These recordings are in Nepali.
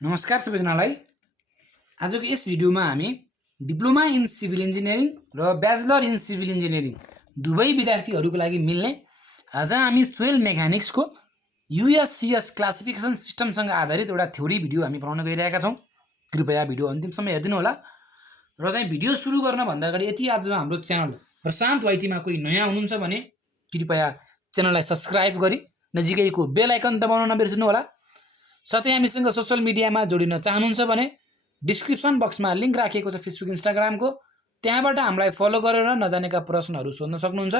नमस्कार सबैजनालाई। आजको यस भिडियोमा हामी डिप्लोमा इन सिभिल इन्जिनियरिङ र ब्याचलर इन सिभिल इन्जिनियरिङ दुवै विद्यार्थीहरूको लागि मिल्ने आज हामी सोइल मेकानिक्सको युएससिएस क्लासिफिकेसन सिस्टमसँग आधारित एउटा थ्योरी भिडियो हामी बनाउन गइरहेका छौँ। कृपया भिडियो अन्तिमसम्म हेरिदिनु होला। र चाहिँ भिडियो सुरु गर्नभन्दा अगाडि यति आज हाम्रो च्यानल प्रशान्त वाइटीमा कोही नयाँ हुनुहुन्छ भने कृपया च्यानललाई सब्सक्राइब गरी नजिकैको बेल आइकन दबाउन नबिर्सनु होला। साथै हामीसँग सोशल मिडियामा जोडिन चाहनुहुन्छ भने डिस्क्रिप्सन बक्समा लिङ्क राखिएको छ फेसबुक इन्स्टाग्रामको, त्यहाँबाट हामीलाई फलो गरेर नजानेका प्रश्नहरू सोध्न सक्नुहुन्छ।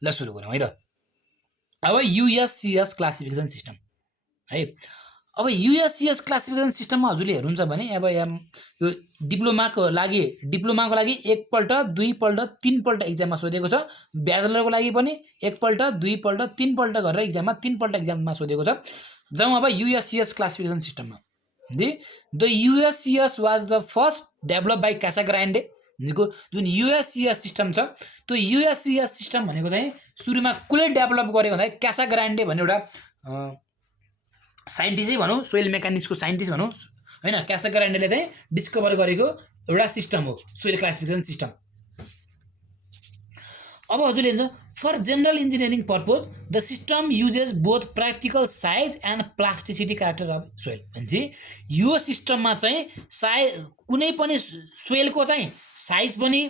ल सुरु गरौँ है त। अब युएससिएस क्लासिफिकेसन सिस्टम है। अब युएससिएस क्लासिफिकेसन सिस्टममा हजुरले हेर्नुहुन्छ भने अब यो डिप्लोमाको लागि 1 पल्ट 2 पल्ट 3 पल्ट एक्जाममा सोधेको छ। ब्याचलरको लागि पनि 1 पल्ट 2 पल्ट 3 पल्ट गरेर एक्जाममा 3 पल्ट एक्जाममा सोधेको छ। जाउँ अब युएससिएस क्लासिफिकेसन सिस्टममा। The USCS was the first develop by Casagrande भनेको जुन युएससिएस सिस्टम छ त्यो युएससिएस सिस्टम भनेको चाहिँ सुरुमा कसले डेभलप गरेको भन्दा क्यासाग्रान्डे भन्ने एउटा साइन्टिस्टै भनौँ, सोइल मेकानिक्सको साइन्टिस्ट भनौँ होइन, क्यासाग्रान्डेले चाहिँ डिस्कभर गरेको एउटा सिस्टम हो सोइल क्लासिफिकेसन सिस्टम। अब हजुरले हेर्नु for general engineering purpose the system uses both practical size and plasticity character of soil. भनेपछि यो सिस्टममा चाहिँ कुनै पनि सोइलको चाहिँ साइज पनि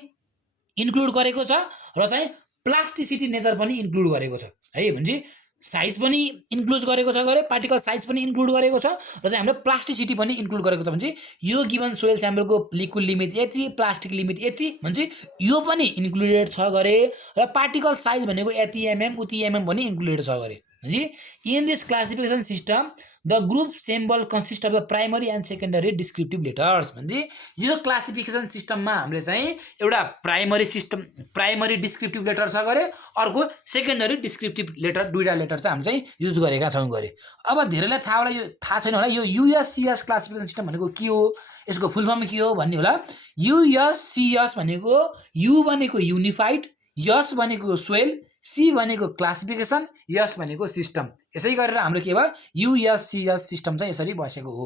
इन्क्लुड गरेको छ र चाहिँ प्लास्टिसिटी नेचर पनि इन्क्लुड गरेको छ है। भनेपछि साइज पनि इन्क्लुड गरेको छ गरे, पार्टिकल साइज पनि इन्क्लुड गरेको छ र चाहिँ हाम्रो प्लास्टिसिटी पनि इन्क्लुड गरेको छ। भनेपछि यो गिभन सोइल स्याम्पलको लिक्विड लिमिट यति, प्लास्टिक लिमिट यति, भनेपछि यो पनि इन्क्लुडेड छ गरे र पार्टिकल साइज भनेको यति एमएम उति एमएम पनि इन्क्लुडेड छ गरे। भनेपछि in this classification system the group symbol consist of the primary and secondary descriptive letters. भनेपछि यो क्लासिफिकेसन सिस्टममा हामीले चाहिँ एउटा प्राइमरी डिस्क्रिप्टिभ लेटर छ गरे, अर्को सेकेन्डरी डिस्क्रिप्टिभ लेटर, दुईवटा लेटर चाहिँ हामी चाहिँ युज गरेका छौँ गरे। अब धेरैलाई थाहा छैन होला यो युएससिएस क्लासिफिकेसन सिस्टम भनेको के हो, यसको फुल फर्म के हो भन्ने होला। युएससिएस भनेको यु भनेको युनिफाइड, यस भनेको सोइल, सी भनेको क्लासिफिकेसन, यस भनेको सिस्टम। यसै गरेर हाम्रो के भयो युएससिएस सिस्टम चाहिँ यसरी बसेको हो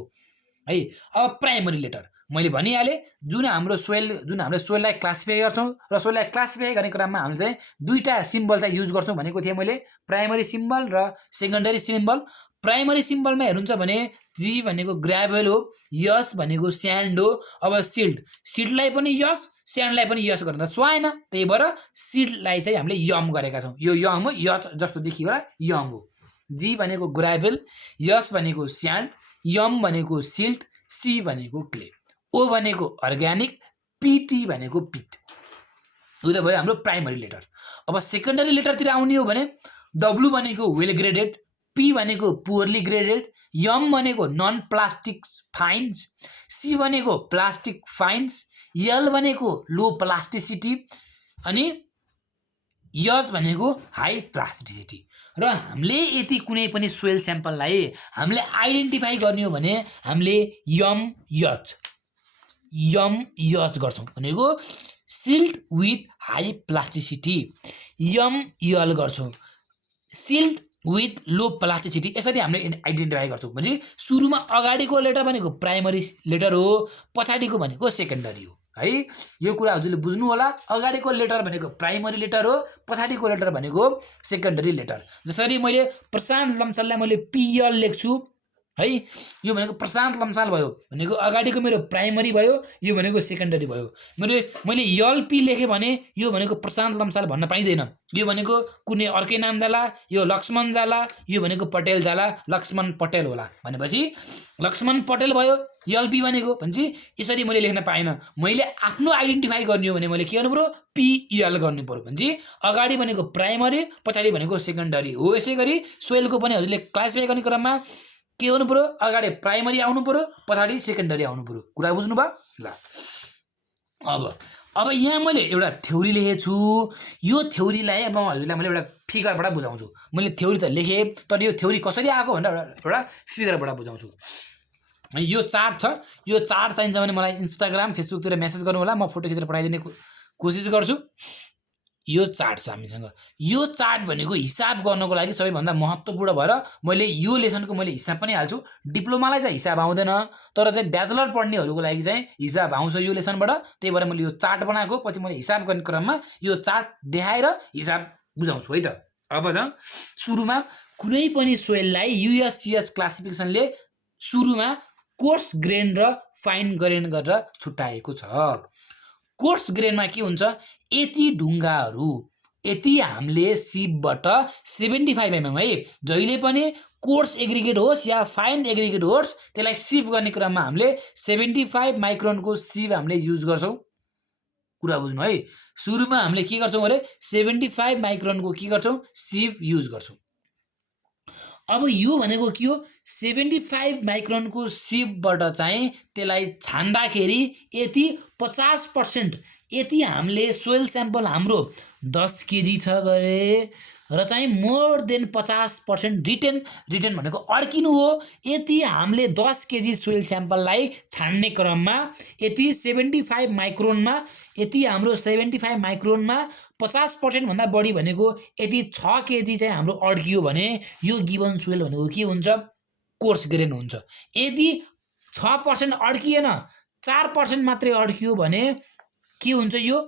है। अब प्राइमरी लेटर मैले भनिहालेँ, जुन हामीले सोइललाई क्लासिफाई गर्छौँ र सोइललाई क्लासिफाई गर्ने क्रममा हामीले चाहिँ दुईवटा सिम्बल चाहिँ युज गर्छौँ भनेको थिएँ मैले, प्राइमरी सिम्बल र सेकेन्डरी सिम्बल। प्राइमरी सिम्बलमा हेर्नुहुन्छ भने जी भनेको ग्राभेल हो, यस भनेको स्यान्ड हो। अब सिल्डलाई पनि यस, स्यान्डलाई पनि यस गर्न त सुहाएन, त्यही भएर सिल्डलाई चाहिँ हामीले यम गरेका छौँ। यो यम हो, यस जस्तो देखियो होला यम हो। जी भनेको ग्राभेल, यस भनेको स्यान्ड, यम भनेको सिल्ट, सी भनेको क्ले, ओ भनेको अर्ग्यानिक, पिटी भनेको पिट। यो त भयो हाम्रो प्राइमरी लेटर। अब सेकेन्डरी लेटरतिर आउने हो भने डब्लु भनेको वेल ग्रेडेड, पी भनेको पुअरली ग्रेडेड, यम भनेको नन प्लास्टिक फाइन्स, सी भनेको प्लास्टिक फाइन्स, यल भनेको लो प्लास्टिसिटी अनि यस भनेको हाई प्लास्टिसिटी। र हामीले यदि कुनै पनि सोइल स्याम्पललाई हामीले आइडेन्टिफाई गर्ने हो भने हामीले यम यच गर्छौँ भनेको सिल्ड विथ हाई प्लास्टिसिटी, यम यल गर्छौँ सिल्ड विथ लो प्लास्टिसिटी, यसरी हामीले आइडेन्टिफाई गर्छौँ। भने सुरुमा अगाडिको लेटर भनेको प्राइमरी लेटर हो, पछाडिको भनेको सेकेन्डरी हो है। यो कुरा हजुरले बुझ्नु होला। अगाडिको लेटर भनेको प्राइमरी लेटर हो, पछाडिको लेटर भनेको सेकेन्डरी लेटर। जसरी मैले प्रशान्त लम्साललाई मैले पिएल लेख्छु है, यो भनेको प्रशान्त लम्साल भयो भनेको अगाडिको मेरो प्राइमरी भयो, यो भनेको सेकेन्डरी भयो। मैले एलपी लेखेँ भने यो भनेको प्रशान्त लम्साल भन्न पाइँदैन, यो भनेको कुनै अर्कै नाम जाला, यो लक्ष्मण जाला, यो भनेको पटेल जाला, लक्ष्मण पटेल होला भनेपछि लक्ष्मण पटेल भयो एलपी भनेको। भनेपछि यसरी मैले लेख्न पाएन, मैले आफ्नो आइडेन्टिफाई गर्ने हो भने मैले के गर्नु पऱ्यो पिएल गर्नु पऱ्यो। भनेपछि अगाडि भनेको प्राइमरी, पछाडि भनेको सेकेन्डरी हो। यसै गरी सोइलको पनि हजुरले क्लासिफाई गर्ने क्रममा के गर्नु पऱ्यो, अगाडि प्राइमरी आउनु पऱ्यो, पछाडि सेकेन्डरी आउनु पऱ्यो। कुरा बुझ्नुभयो ल। अब यहाँ मैले एउटा थ्योरी लेखेको छु, यो थ्योरीलाई अब हजुरलाई मैले एउटा फिगरबाट बुझाउँछु। मैले थ्योरी त लेखेँ तर यो थ्योरी कसरी आएको भनेर एउटा फिगरबाट बुझाउँछु। यो चार्ट छ, यो चार्ट चाहिन्छ भने मलाई इन्स्टाग्राम फेसबुकतिर मेसेज गर्नु होला, म फोटो खिचेर पठाइदिने कोसिस गर्छु। यो चार्ट छ हामीसँग। यो चार्ट भनेको हिसाब गर्नको लागि सबैभन्दा महत्त्वपूर्ण भएर मैले यो लेसनको मैले हिसाब पनि हाल्छु। डिप्लोमालाई चाहिँ हिसाब आउँदैन, तर चाहिँ ब्याचलर पढ्नेहरूको लागि चाहिँ हिसाब आउँछ यो लेसनबाट। त्यही भएर मैले यो चार्ट बनाएको, पछि मैले हिसाब गर्ने क्रममा यो चार्ट देखाएर हिसाब बुझाउँछु है त। अब जाउँ सुरुमा। कुनै पनि सोइललाई USCS क्लासिफिकेसनले सुरुमा कोर्स ग्रेन र फाइन ग्रेन गरेर छुट्याएको छ। कोर्स ग्रेनमा के हुन्छ, यति ढुङ्गाहरू, यति हामीले सिपबाट 75 mm है, जहिले पनि कोर्स एग्रिगेट होस् या फाइन एग्रिगेट होस्, त्यसलाई सिप गर्ने क्रममा हामीले 75 माइक्रोनको सिप हामीले युज गर्छौँ। कुरा बुझ्नु है। सुरुमा हामीले के गर्छौँ अरे 75 माइक्रोनको के गर्छौँ, सिप युज गर्छौँ। अब यो भनेको के हो, 75 माइक्रोनको सिपबाट चाहिँ त्यसलाई छान्दाखेरि यति 50%, यति हामीले सोइल स्याम्पल हाम्रो 10 केजी छ गरे र चाहिँ मोर देन 50% रिटेन भनेको अड्किनु हो। यति हामीले 10 केजी सोइल स्याम्पललाई छान्ने क्रममा यति 75 माइक्रोनमा, यति हाम्रो 75 माइक्रोनमा 50% भन्दा बढी भनेको यति 6 केजी चाहिँ हाम्रो अड्कियो भने यो गिभन सोइल भनेको के हुन्छ, कोर्स ग्रेन हुन्छ। यदि 6% अड्किएन, 4% मात्रै अड्कियो भने के हुन्छ, यो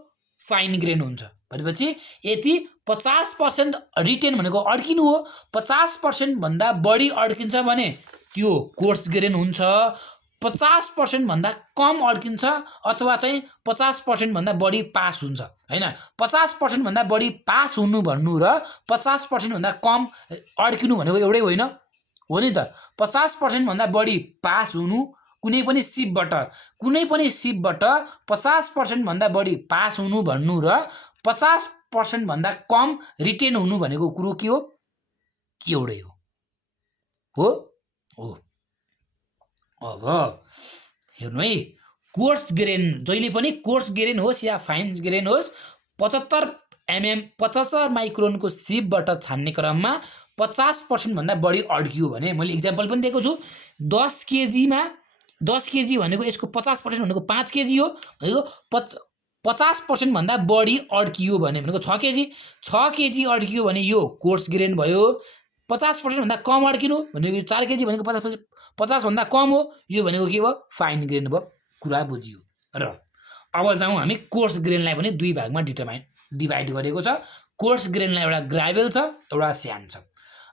फाइन ग्रेन हुन्छ। भनेपछि यति 50% रिटेन भनेको अड्किनु हो, 50% भन्दा बढी अड्किन्छ भने त्यो कोर्स ग्रेन हुन्छ। 50% भन्दा कम अड्किन्छ अथवा चाहिँ 50% भन्दा बढी पास हुन्छ हैन। 50% भन्दा बढी पास हुनु भन्नु र 50% भन्दा कम अड्किनु भनेको एउटै होइन, हो नि त। 50% भन्दा बढी पास हुनु कुनै पनि सिपबाट 50% भन्दा बढी पास हुनु भन्नु र 50% भन्दा कम रिटेन हुनु भनेको कुरो के हो, के एउटै हो। अब हेर्नु है, कोर्स ग्रेन जहिले पनि कोर्स ग्रेन होस् या फाइन ग्रेन होस्, 75 माइक्रोनको सिपबाट छान्ने क्रममा 50% भन्दा बढी अड्कियो भने, मैले इक्जाम्पल पनि दिएको छु। 10 केजी भनेको यसको 50% भनेको 5 केजी हो, भनेको 50% भन्दा बढी अड्कियो भने भनेको 6 केजी अड्कियो भने यो कोर्स ग्रेन भयो। 50% भन्दा कम अड्किनु भनेको 4 केजी भनेको 50 भन्दा कम हो, यो भनेको के भयो, फाइन ग्रेन भयो। कुरा बुझियो। र अब जाउँ हामी कोर्स ग्रेनलाई पनि दुई भागमा डिभाइड गरेको छ। कोर्स ग्रेनलाई एउटा ग्राभेल छ, एउटा स्यान्ड छ।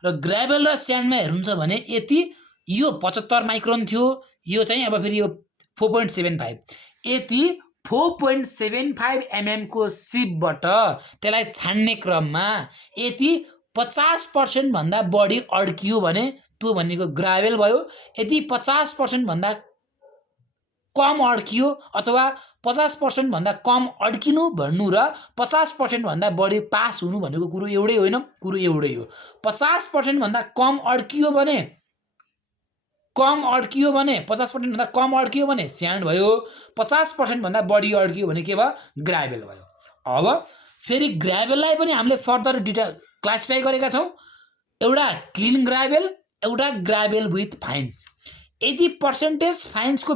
र ग्राभेल र स्यान्डमा हेर्नुहुन्छ भने यति यो 75 माइक्रोन थियो, यो चाहिँ अब फेरि यो 4.75, यति 4.75 mm को सिपबाट त्यसलाई छान्ने क्रममा यति 50% भन्दा बढी अड्कियो भने त्यो भनेको ग्राभेल भयो। यदि 50% भन्दा कम अड्कियो अथवा 50% भन्दा कम अड्किनु भन्नु र 50% भन्दा बढी पास हुनु भनेको कुरो एउटै होइन, कुरो एउटै हो। 50% भन्दा कम अड्कियो भने 50% भन्दा कम अड्कियो भने स्यान्ड भयो। 50% भन्दा बढी अड्कियो भने के भयो, ग्राभेल भयो। अब फेरि ग्राभेललाई पनि हामीले फर्दर क्लासिफाई गरेका छौँ। एउटा क्लिन ग्राभेल, एउटा ग्राभेल विथ फाइन्स। यदि पर्सेन्टेज फाइन्सको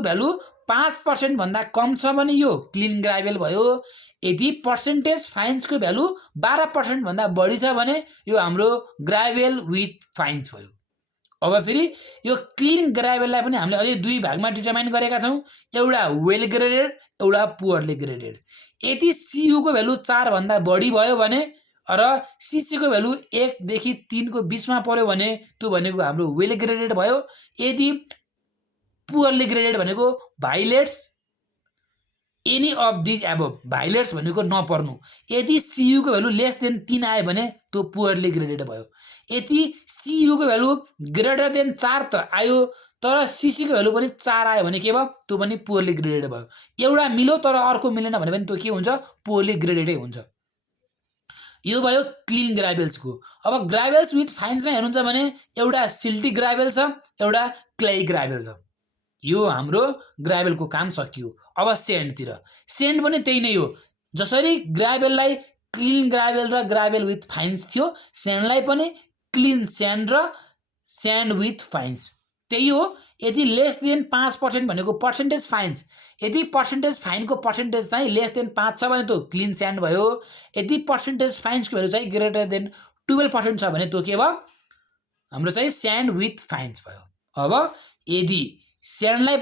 भ्यालु 5% भन्दा कम छ भने यो क्लिन ग्राभेल भयो। यदि पर्सेन्टेज फाइन्सको भ्यालु 12% भन्दा बढी छ भने यो हाम्रो ग्राभेल विथ फाइन्स भयो। अब फेरि यो क्लिन ग्राभेललाई पनि हामीले अझै दुई भागमा डिटरमाइन गरेका छौँ, एउटा वेल ग्रेडेड, एउटा पुअरली ग्रेडेड। यदि CU को भ्यालु 4 भन्दा बढी भयो भने र CC को भ्यालु 1 देखि 3 को बीचमा पर्यो भने त्यो भनेको हाम्रो वेल ग्रेडेड भयो। यदि पुअरली ग्रेडेड भनेको violets any of these above, violets भनेको नपर्नु। यदि CU को भ्यालु लेस देन 3 आयो भने त्यो पुअरली ग्रेडेड भयो। यदि CU को भ्यालु ग्रेटर देन 4 त आयो तर CC को भ्यालु पनि 4 आयो भने के भयो, त्यो पनि पुअरली ग्रेडेड भयो। एउटा मिल्यो तर अर्को मिलेन भने पनि त्यो के हुन्छ, पुअरली ग्रेडेडै हुन्छ। यो भयो क्लिन ग्राभेल्सको। अब ग्राभेल्स विथ फाइन्समा हेर्नुहुन्छ भने एउटा सिल्टी ग्राभेल छ, एउटा क्ले ग्राभेल छ। यो हाम्रो ग्राभेलको काम सकियो। अब स्यान्डतिर, स्यान्ड पनि त्यही नै हो। जसरी ग्राभेललाई क्लिन ग्राभेल र ग्राभेल विथ फाइन्स थियो, स्यान्डलाई पनि क्लिन स्यान्ड र स्यान्ड विथ फाइन्स त्यही हो। यदि लेस देन 5% भनेको पर्सेन्टेज फाइन्स, यदि पर्सेन्टेज फाइनको पर्सेन्टेज चाहिँ लेस देन 5 छ भने त्यो क्लिन स्यान्ड भयो। यदि पर्सेन्टेज फाइन्सको भ्यालु चाहिँ ग्रेटर देन 12% छ भने त्यो के भयो, हाम्रो चाहिँ स्यान्ड विथ फाइन्स भयो। अब यदि स्यान्डलाई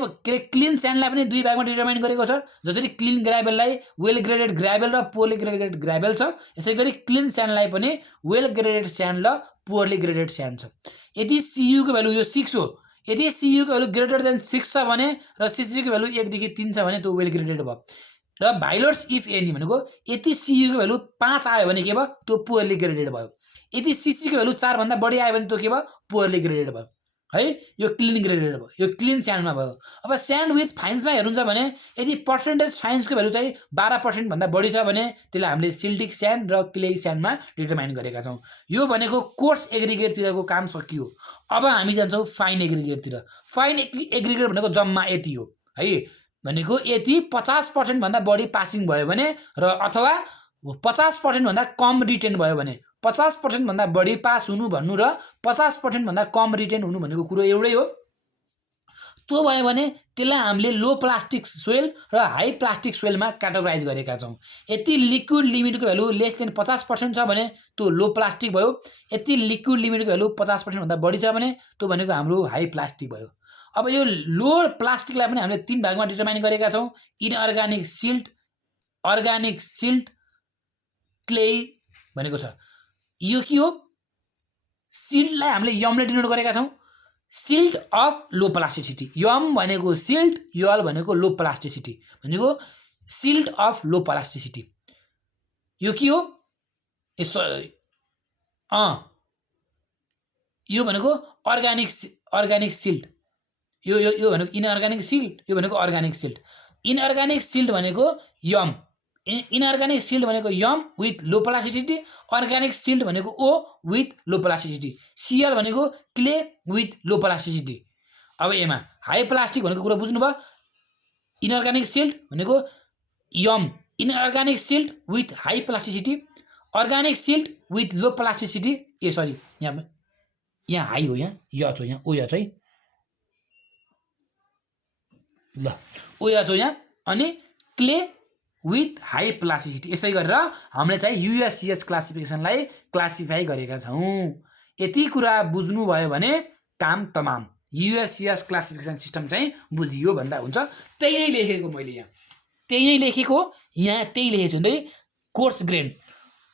क्लिन स्यान्डलाई पनि दुई भागमा डिटरमाइन गरेको छ, जसरी क्लिन ग्राभेललाई वेल ग्रेडेड ग्राभेल र पोरली ग्रेडेड ग्राभेल छ, यसै गरी क्लिन स्यान्डलाई पनि वेल ग्रेडेड स्यान्ड र पोरली ग्रेडेड स्यान्ड छ। यदि CU को भ्यालु यो 6 हो, यदि CU को भ्यालु ग्रेटर देन 6 छ भने र CC को भ्यालु 1 देखि 3 छ भने त्यो वेल ग्रेडेड भयो। र भाइलर्स इफ एनी भनेको यदि CU को भ्यालु 5 आयो भने के भयो, त्यो पोरली ग्रेडेड भयो। यदि CC को भ्यालु 4 भन्दा बढी आयो भने त्यो के भयो, पोरली ग्रेडेड भयो है। यो क्लिन ग्रेडेड भयो, यो क्लिन स्यान्डमा भयो। अब स्यान्ड विथ फाइन्समा हेर्नुहुन्छ भने यदि पर्सेन्टेज फाइन्सको भ्यालु चाहिँ 12% भन्दा बढी छ भने त्यसलाई हामीले सिल्टिक स्यान्ड र क्ले स्यान्डमा डिटरमाइन गरेका छौँ। यो भनेको कोर्स एग्रिगेटतिरको काम सकियो। अब हामी जान्छौँ फाइन एग्रिगेटतिर। फाइन एग्रिगेट भनेको जम्मा यति हो है, भनेको यति 50% भन्दा बढी पासिङ भयो भने र अथवा 50% भन्दा कम रिटेन भयो भने, 50% भन्दा बढी पास हुनु भन्नु र 50% भन्दा कम रिटेन हुनु भनेको कुरो एउटै हो। त्यो भयो भने त्यसलाई हामीले लो प्लास्टिक सोइल र हाई प्लास्टिक सोइलमा क्याटेगोराइज गरेका छौँ। यदि लिक्विड लिमिटको भ्यालु लेस देन 50% छ भने त्यो लो प्लास्टिक भयो। यदि लिक्विड लिमिटको भ्यालु 50% भन्दा बढी छ भने त्यो भनेको हाम्रो हाई प्लास्टिक भयो। अब यो लो प्लास्टिकलाई पनि हामीले 3 भागमा डिटरमाइन गरेका छौँ, inorganic silt, organic silt, clay भनेको छ। यो के हो, सिल्टलाई हामीले यमले डिनोट गरेका छौँ, सिल्ट अफ लो प्लास्टिसिटी। यम भनेको सिल्ट, यल भनेको लो प्लास्टिसिटी, भनेको सिल्ट अफ लो प्लास्टिसिटी। यो के हो, यो भनेको अर्गानिक सिल्ट, यो भनेको इनअर्गानिक सिल्ट, यो भनेको अर्गानिक सिल्ट। इनअर्गानिक सिल्ट भनेको यम, इनअर्गानिक सिल्ट भनेको M with low plasticity, organic silt भनेको O with low plasticity, Cl भनेको क्ले विथ लो प्लास्टिसिटी। अब यसमा हाई प्लास्टिक भनेको कुरा बुझ्नुभयो। इनअर्गानिक सिल्ट भनेको यम, inorganic silt with high plasticity, organic silt with low plasticity. Sorry, यहाँ हाई हो, यहाँ यच हो, यहाँ ओ यच है, ल ओ यच हो यहाँ, अनि क्ले विथ हाई प्लास्टिसिटी। यसै गरेर हामीले चाहिँ USCH क्लासिफिकेसनलाई क्लासिफाई गरेका छौँ। यति कुरा बुझ्नुभयो भने काम तमाम। USCH क्लासिफिकेसन सिस्टम चाहिँ बुझियो भन्दा हुन्छ। त्यही नै लेखेको मैले यहाँ, त्यही नै लेखेको यहाँ, त्यही लेखेको छु। कोर्स ग्रेन,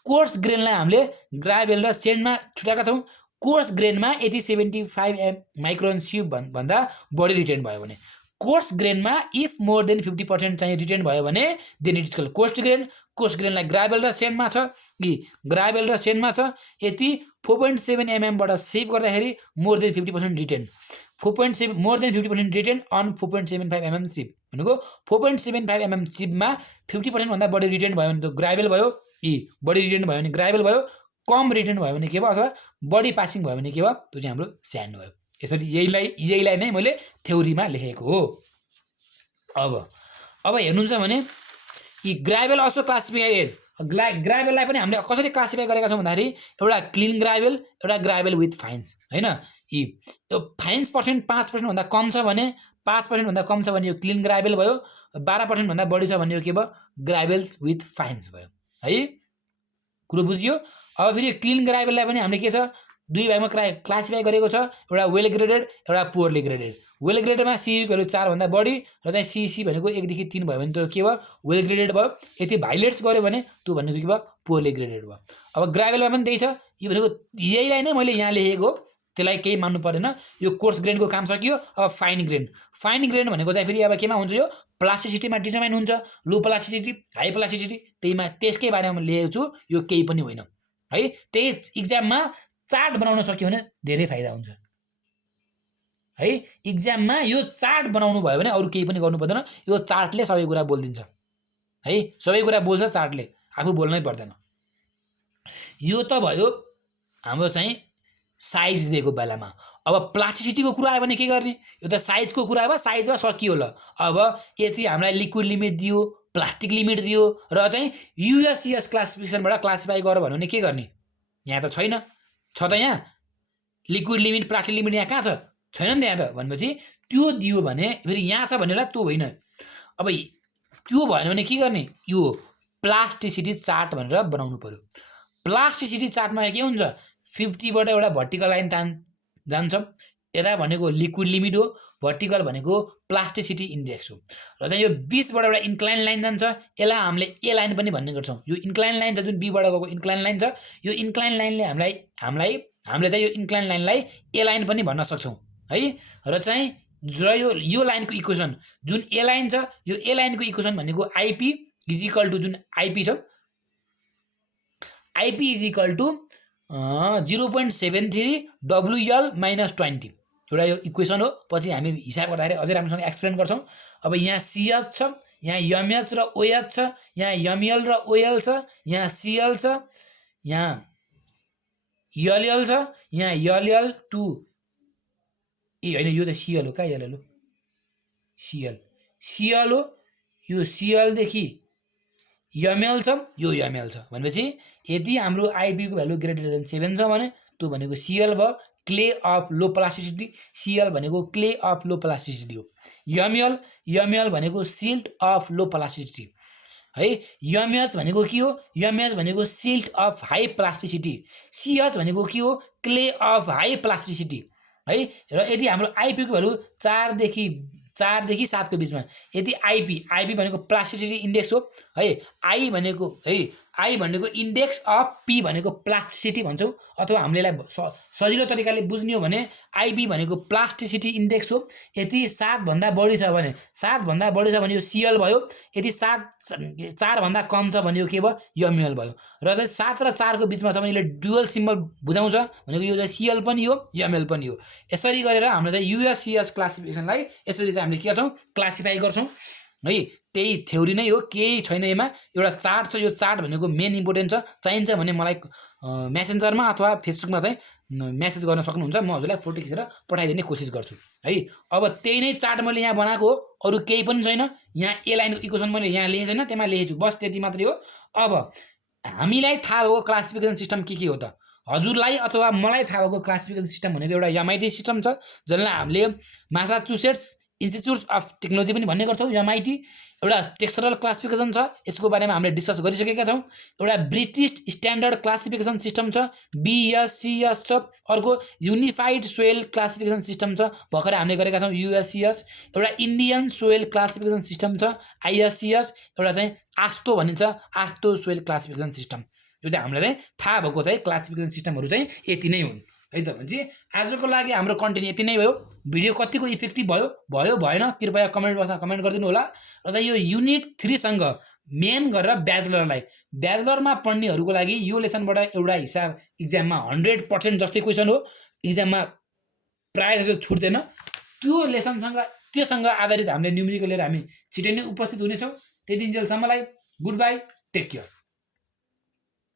कोर्स ग्रेनलाई हामीले ग्राभेल र सेन्डमा छुट्याएका छौँ। कोर्स ग्रेनमा यदि 75 माइक्रोन स्युब भन्दा बढी रिटेन भयो भने, कोर्स ग्रेनमा इफ मोर देन 50% चाहिँ रिटेन भयो भने then it is called coarse grain. Coarse ग्रेनलाई ग्राभेल र सेन्डमा छ कि ग्राभेल र सेन्डमा छ, यति 4.7 mm बाट सेभ गर्दाखेरि more than 50% retain, 4.7 more than 50% retain on 4.75 mm सिप, भनेको 4.75 mm सिपमा 50% भन्दा बढी रिटेन भयो भने त्यो ग्राभेल भयो, बढी रिटेन भयो भने ग्राभेल भयो, कम रिटेन भयो भने के भयो, अथवा बढी पासिङ भयो भने के भयो, त्यो चाहिँ हाम्रो स्यान्ड भयो। यसरी यहीलाई नै मैले थ्योरीमा लेखेको हो। अब हेर्नुहुन्छ भने यी ग्राभेल अल्सो क्लासिफाइड एज, ग्राभेललाई पनि हामीले कसरी क्लासिफाई गरेका छौँ भन्दाखेरि एउटा क्लिन ग्राभेल, एउटा ग्राभेल विथ फाइन्स हैन। यी फाइन्स पर्सेन्ट 5% भन्दा कम छ भने, 5% भन्दा कम छ भने यो क्लिन ग्राभेल भयो, 12% भन्दा बढी छ भने यो के भयो, ग्राभेल्स विथ फाइन्स भयो है। कुरो बुझियो। अब फेरि क्लिन ग्राभेललाई पनि हामीले के छ, दुई भागमा क्लासिफाई गरेको छ, एउटा वेल ग्रेडेड, एउटा पुअरली ग्रेडेड। वेल ग्रेडेडमा CU भ्यालु 4 भन्दा बढी र चाहिँ CC भनेको 1 देखि 3 भयो भने त्यो के भयो, वेल ग्रेडेड भयो। यदि भाइलेट्स गर्यो भने त्यो भनेको के भयो, पुअरली ग्रेडेड भयो। अब ग्राभेलमा पनि त्यही छ, यो भनेको यहीलाई नै मैले यहाँ लेखेको, त्यसलाई केही मान्नु पर्दैन। यो कोर्स ग्रेनको काम सकियो। अब फाइन ग्रेन, फाइन ग्रेन भनेको चाहिँ फेरि अब केमा हुन्छ, यो प्लास्टिसिटीमा डिटरमाइन हुन्छ, लो प्लास्टिसिटी, हाई प्लास्टिसिटी, त्यहीमा त्यसकै बारेमा लेखेको छु। यो केही पनि होइन है। त्यही इक्जाममा चार्ट बनाउन सक्यो भने धेरै फाइदा हुन्छ है। इक्जाममा यो चार्ट बनाउनु भयो भने अरू केही पनि गर्नु पर्दैन, यो चार्टले सबै कुरा बोलिदिन्छ है। सबै कुरा बोल्छ चार्टले, आफू बोल्नै पर्दैन। यो त भयो हाम्रो चाहिँ साइज दिएको बेलामा। अब प्लास्टिसिटीको कुरा आयो भने के गर्ने, यो त साइजको कुरा भयो, साइजमा सकियो ल। अब यति हामीलाई लिक्विड लिमिट दियो, प्लास्टिक लिमिट दियो र चाहिँ USCH क्लासिफिकेसनबाट क्लासिफाई गर भन्यो भने के गर्ने, यहाँ त छैन। छ त यहाँ लिक्विड लिमिट, प्लास्टिक लिमिट यहाँ कहाँ छ, छैन नि त यहाँ त भनेपछि त्यो दियो भने फेरि यहाँ छ भनेलाई त्यो होइन। अब त्यो भएन भने के गर्ने, यो प्लास्टिसिटी चार्ट भनेर बनाउनु पर्यो। प्लास्टिसिटी चार्टमा के हुन्छ, 50 बाट एउटा भर्टिकल लाइन जान्छ, यता भनेको लिक्विड लिमिट हो, भर्टिकल भनेको प्लास्टिसिटी इन्डेक्स हो, र चाहिँ यो 20 बाट एउटा इन्क्लाइन लाइन जान्छ, यसलाई हामीले ए लाइन पनि भन्ने गर्छौँ। यो इन्क्लाइन लाइन छ जुन बी बाट गएको इन्क्लाइन लाइन छ, यो इन्क्लाइन लाइनले हामीले चाहिँ यो इन्क्लाइन लाइनलाई ए लाइन पनि भन्न सक्छौँ है। र चाहिँ यो लाइनको इक्वेसन जुन ए लाइन छ, यो ए लाइनको इक्वेसन भनेको आइपी इज इक्वल टु जुन आइपी छ, IP is equal to 0.73 WL - 20 एउटा यो इक्वेसन हो। पछि हामी हिसाब गर्दाखेरि अझै राम्रोसँग एक्सप्लेन गर्छौँ। अब यहाँ सिएच छ, यहाँ एमएच र ओएच छ, यहाँ एमएल र ओएल छ, यहाँ सिएल छ, यहाँ एलएल छ, यहाँ एलएल टू ए होइन यो त सिएल हो, कहाँ एलएल हो, सिएल हो, यो सिएलदेखि एमएल छ, यो एमएल छ भनेपछि यदि हाम्रो आइपीको भ्यालु ग्रेटर देन 7 छ भने त्यो भनेको सिएल भयो, clay of low plasticity, Cl भनेको क्ले अफ लो प्लास्टिसिटी हो। एमएल भनेको सिल्ट अफ लो प्लास्टिसिटी है। एमएच भनेको के हो, एमएच भनेको silt of high plasticity, CH भनेको के हो, क्ले अफ हाई प्लास्टिसिटी है। र यदि हाम्रो आइपीको भ्यालु 4 देखि 7 को बिचमा, यदि आइपी भनेको प्लास्टिसिटी इन्डेक्स हो है, आई भनेको इन्डेक्स अफ पी भनेको प्लास्टिसिटी भन्छौँ, अथवा हामीले सजिलो तरिकाले बुझ्ने हो भने आइपी भनेको प्लास्टिसिटी इन्डेक्स हो। यदि 7 भन्दा बढी छ भने यो सिएल भयो, यदि 4 भन्दा कम छ भने यो के भयो, एमएल भयो। र चाहिँ 7 र 4 को बिचमा छ भने यसले डुअल सिम्बल बुझाउँछ भनेको यो चाहिँ सिएल पनि हो, एमएल पनि हो। यसरी गरेर हामीले चाहिँ युएससिएस क्लासिफिकेसनलाई यसरी चाहिँ हामीले के गर्छौँ, क्लासिफाई गर्छौँ है। त्यही थ्योरी नै हो, केही छैन यसमा। एउटा चार्ट छ, यो चार्ट भनेको मेन इम्पोर्टेन्ट छ, चाहिन्छ भने मलाई मेसेन्जरमा अथवा फेसबुकमा चाहिँ मेसेज गर्न सक्नुहुन्छ, म हजुरलाई फोटो खिचेर पठाइदिने कोसिस गर्छु है। अब त्यही नै चार्ट मैले यहाँ बनाएको हो, अरू केही पनि छैन। यहाँ ए लाइनको इक्वेसन मैले यहाँ लेखेको छैन, त्यसमा लेखेछु, बस त्यति मात्रै हो। अब हामीलाई थाहा भएको क्लासिफिकेसन सिस्टम के हो त, हजुरलाई अथवा मलाई थाहा भएको क्लासिफिकेसन सिस्टम भनेको एउटा एमआइटी सिस्टम छ, जसलाई हामीले मासाचुसेट्स इन्स्टिट्युट अफ टेक्नोलोजी पनि भन्ने गर्छौँ। एमआइटी एउटा टेक्सचरल क्लासिफिकेसन छ, यसको बारेमा हामीले डिस्कस गरिसकेका छौँ। एउटा ब्रिटिश स्ट्यान्डर्ड क्लासिफिकेसन सिस्टम छ, बिएससिएस छ। अर्को युनिफाइड सोइल क्लासिफिकेसन सिस्टम छ, भर्खरै हामीले गरेका छौँ युएससिएस। एउटा इन्डियन सोइल क्लासिफिकेसन सिस्टम छ, आइएससिएस। एउटा चाहिँ आस्तो भनिन्छ, आस्तो सोइल क्लासिफिकेसन सिस्टम। यो चाहिँ हामीलाई चाहिँ थाहा भएको चाहिँ क्लासिफिकेसन सिस्टमहरू चाहिँ यति नै हुन् है त। भनेपछि आजको लागि हाम्रो कन्टेन्ट यति नै भयो। भिडियो कतिको इफेक्टिभ भयो भएन कृपया कमेन्ट बक्समा कमेन्ट गरिदिनु होला। र चाहिँ यो युनिट 3 सँग मेन गरेर ब्याचलरमा पढ्नेहरूको लागि यो लेसनबाट एउटा हिसाब इक्जाममा 100% जस्तै क्वेसन हो, इक्जाममा प्रायः जस्तो छुट्दैन। त्योसँग आधारित हामीले न्युमेरिकल लिएर हामी छिटै नै उपस्थित हुनेछौँ। त्यति जेलसम्मलाई गुड बाई, टेक केयर।